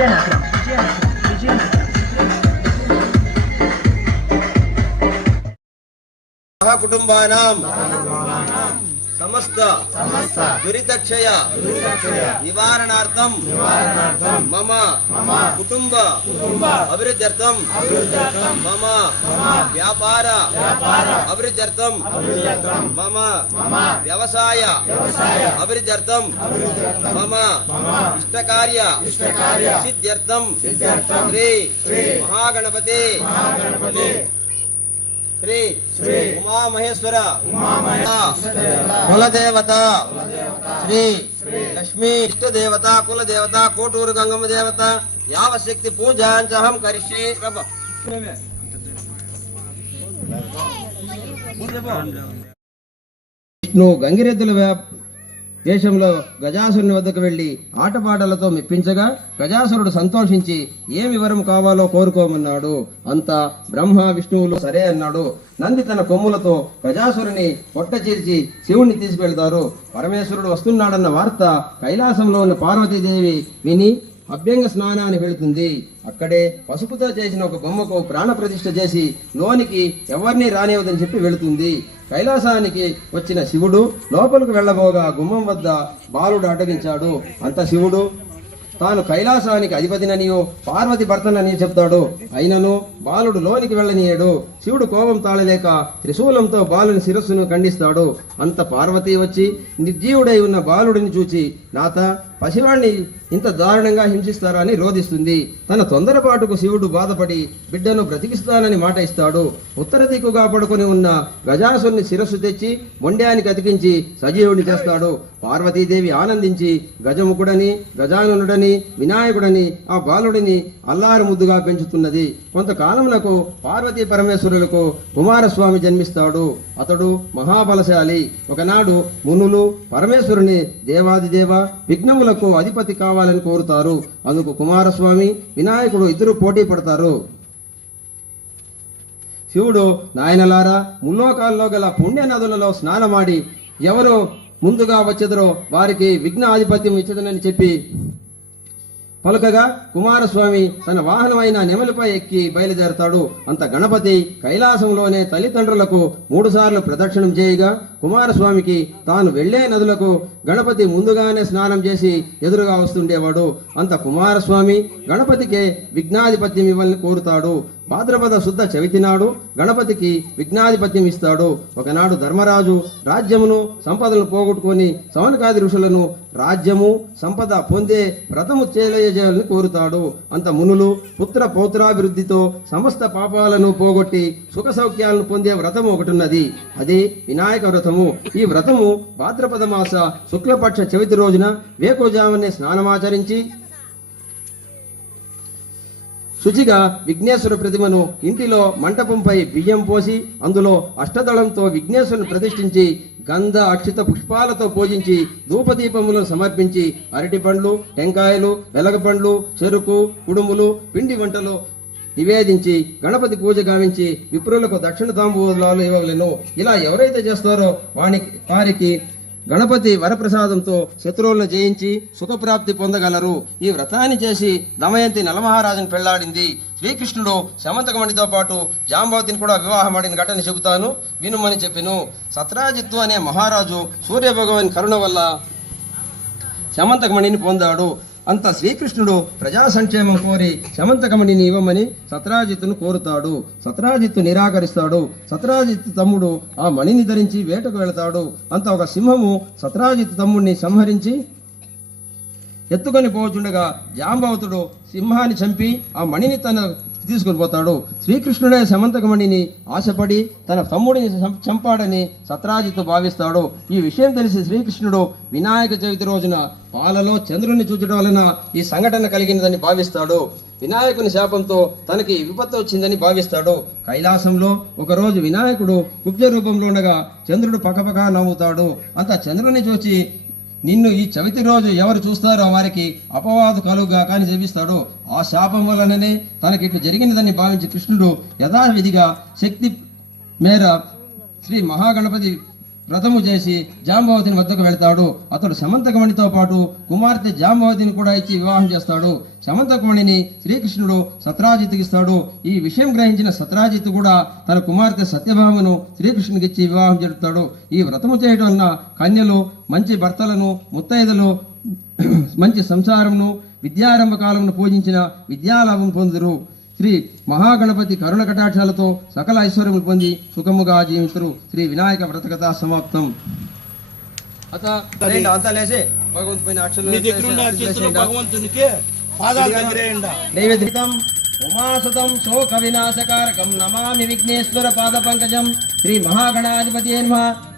విజయనగరం కుటుంబానాం సమస్త దురితక్షయ నివారణార్థం మమ కుటుంబ అభివృద్ధ్యర్థం మమ వ్యాపార అభివృద్ధ్యర్థం మమ వ్యవసాయ అభివృద్ధ్యర్థం మమ ఇష్టకార్య సిద్ధ్యర్థం శ్రీ మహాగణపతి శ్రీ ఉమామహేశ్వర కులదేవత శ్రీ లక్ష్మీ ఇష్టదేవత కులదేవత కోటూరు గంగమ్మ దేవత యావశక్తి పూజాంచహం కరిష్యే. విష్ణు గంగిరెద్దుల దేశంలో గజాసురుని వద్దకు వెళ్లి ఆటపాటలతో మెప్పించగా గజాసురుడు సంతోషించి ఏమి వరం కావాలో కోరుకోమన్నాడు. అంతా బ్రహ్మ విష్ణువులు సరే అన్నాడు. నంది తన కొమ్ములతో గజాసురుని పొట్ట చీల్చి శివుణ్ణి తీసుకెళ్తారు. పరమేశ్వరుడు వస్తున్నాడన్న వార్త కైలాసంలో ఉన్న పార్వతీదేవి విని అభ్యంగ స్నానాన్ని వెళుతుంది. అక్కడే పసుపుతో చేసిన ఒక బొమ్మకు ప్రాణప్రతిష్ఠ చేసి లోనికి ఎవరిని రానివ్వదని చెప్పి వెళుతుంది. కైలాసానికి వచ్చిన శివుడు లోపలికి వెళ్లబోగా గుమ్మం వద్ద బాలుడు అడ్డగించాడు. అంత శివుడు తాను కైలాసానికి అధిపతిననియో పార్వతి భర్తనని చెప్తాడు. అయినను బాలుడు లోనికి వెళ్ళనీయడు. శివుడు కోపం తాళలేక త్రిశూలంతో బాలుని శిరస్సును ఖండిస్తాడు. అంత పార్వతి వచ్చి నిర్జీవుడై ఉన్న బాలుడిని చూచి నాత పసివాణ్ణి ఇంత దారుణంగా హింసిస్తారా అని రోధిస్తుంది. తన తొందరపాటుకు శివుడు బాధపడి బిడ్డను బ్రతికిస్తానని మాట ఇస్తాడు. ఉత్తర దిక్కుగా పడుకుని ఉన్న గజాసుని శిరస్సు తెచ్చి మొండ్యానికి అతికించి సజీవుని చేస్తాడు. పార్వతీదేవి ఆనందించి గజముఖుడని గజాననుడని వినాయకుడని ఆ బాలుడిని అల్లారు ముద్దుగా పెంచుతున్నది. కొంతకాలములకు పార్వతీ పరమేశ్వరులకు కుమారస్వామి జన్మిస్తాడు. అతడు మహాబలశాలి. ఒకనాడు మునులు పరమేశ్వరుని దేవాదిదేవ విఘ్నములకు అధిపతి కావాలని కోరుతారు. అందుకు కుమారస్వామి వినాయకుడు ఇద్దరు పోటీ పడతారు. శివుడు నాయనలారా ముల్లోకాల్లో గల పుణ్య నదులలో స్నానమాడి ఎవరు ముందుగా వచ్చెదరో వారికి విఘ్న ఆధిపత్యం ఇచ్చదనని చెప్పి పలుకగా కుమారస్వామి తన వాహనమైన నెమలిపై ఎక్కి బయలుదేరతాడు. అంత గణపతి కైలాసంలోనే తల్లిదండ్రులకు 3 సార్లు ప్రదక్షిణం చేయగా కుమారస్వామికి తాను వెళ్లే నదులకు గణపతి ముందుగానే స్నానం చేసి ఎదురుగా వస్తుండేవాడు. అంత కుమారస్వామి గణపతికే విఘ్నాధిపత్యం ఇవ్వాలని కోరుతాడు. భాద్రపద శుద్ధ చవితి నాడు గణపతికి విఘ్నాధిపత్యం ఇస్తాడు. ఒకనాడు ధర్మరాజు రాజ్యమును సంపదలను పోగొట్టుకొని సవనకాది ఋషులను రాజ్యము సంపద పొందే వ్రతము చేయాలని కోరుతాడు. అంత మునులు పుత్ర పౌత్రాభివృద్ధితో సమస్త పాపాలను పోగొట్టి సుఖ సౌఖ్యాలను పొందే వ్రతము ఒకటున్నది. అది వినాయక వ్రతము. ఈ వ్రతము భాద్రపద మాస శుక్లపక్ష చవితి రోజున వేకోజామునే స్నానమాచరించి శుచిగా విఘ్నేశ్వర ప్రతిమను ఇంటిలో మంటపంపై బియ్యం పోసి అందులో అష్టదళంతో విఘ్నేశ్వరుని ప్రతిష్ఠించి గంధ అక్షిత పుష్పాలతో పూజించి ధూపదీపములను సమర్పించి అరటి పండ్లు టెంకాయలు వెలగపండ్లు చెరుకు కుడుములు పిండి వంటలు నివేదించి గణపతి పూజ గావించి విప్రులకు దక్షిణ తాంబూలాలు ఇవ్వలేను. ఇలా ఎవరైతే చేస్తారో వారికి గణపతి వరప్రసాదంతో శత్రువులను జయించి సుఖప్రాప్తి పొందగలరు. ఈ వ్రతాన్ని చేసి దమయంతి నలమహారాజును పెళ్లాడింది. శ్రీకృష్ణుడు శమంతకమణితో పాటు జాంబవతిని కూడా వివాహమాడిన ఘటన చెబుతాను వినుమని చెప్పిను. సత్రాజిత్తు అనే మహారాజు సూర్యభగవాన్ కరుణ వల్ల శమంతకమణిని పొందాడు. అంత శ్రీకృష్ణుడు ప్రజా సంక్షేమం కోరి శమంతకమణిని ఇవ్వమని సత్రాజిత్తును కోరుతాడు. సత్రాజిత్తు నిరాకరిస్తాడు. సత్రాజిత్తు తమ్ముడు ఆ మణిని ధరించి వేటకు వెళతాడు. అంత ఒక సింహము సత్రాజిత్తు తమ్ముడిని సంహరించి ఎత్తుకొని పోతుండగా జాంబవతుడు సింహాన్ని చంపి ఆ మణిని తీసుకుని పోతాడు. శ్రీకృష్ణుడే శమంతకమణిని ఆశపడి తన తమ్ముడిని చంపాడని సత్రాజిత్తు భావిస్తాడు. ఈ విషయం తెలిసి శ్రీకృష్ణుడు వినాయక చవితి రోజున పాలలో చంద్రుని చూచడం వలన ఈ సంఘటన కలిగినదని భావిస్తాడు. వినాయకుని శాపంతో తనకి విపత్తు వచ్చిందని భావిస్తాడు. కైలాసంలో ఒకరోజు వినాయకుడు కుబ్జ రూపంలో ఉండగా చంద్రుడు పక్కపక్క నవ్వుతాడు. అంత చంద్రుని చూచి నిన్ను ఈ చవితి రోజు ఎవరు చూస్తారో వారికి అపవాదు కలుగా కాని జపిస్తాడు. ఆ శాపం వలననే తనకి ఇట్లు జరిగినదని భావించి కృష్ణుడు యథావిధిగా శక్తి మేర శ్రీ మహాగణపతి వ్రతము చేసి జాంబవతిని వద్దకు వెళ్తాడు. అతడు శమంతకమణితో పాటు కుమార్తె జాంబవతిని కూడా ఇచ్చి వివాహం చేస్తాడు. సమంతకమణిని శ్రీకృష్ణుడు సత్రాజిత్తుకిస్తాడు. ఈ విషయం గ్రహించిన సత్రాజిత్తు కూడా తన కుమార్తె సత్యభామను శ్రీకృష్ణునికి ఇచ్చి వివాహం జరుపుతాడు. ఈ వ్రతము చేయడం వలన కన్యలు మంచి భర్తలను, ముత్తైదలు మంచి సంసారమును, విద్యారంభ కాలమును పూజించిన విద్యాలాభం పొందుదురు. శ్రీ మహాగణపతి కరుణ కటాక్షాలతో సకల ఐశ్వర్యములు పొంది సుఖముగా జీవించరు. శ్రీ వినాయక వ్రతకథ సమాప్తం. అంతా లేసి నైవేద్యం ఉమాసుతం శోక వినాశకారకం నమామి విఘ్నేశ్వర పాద పంకజం. శ్రీ మహాగణాధిపతి నమః.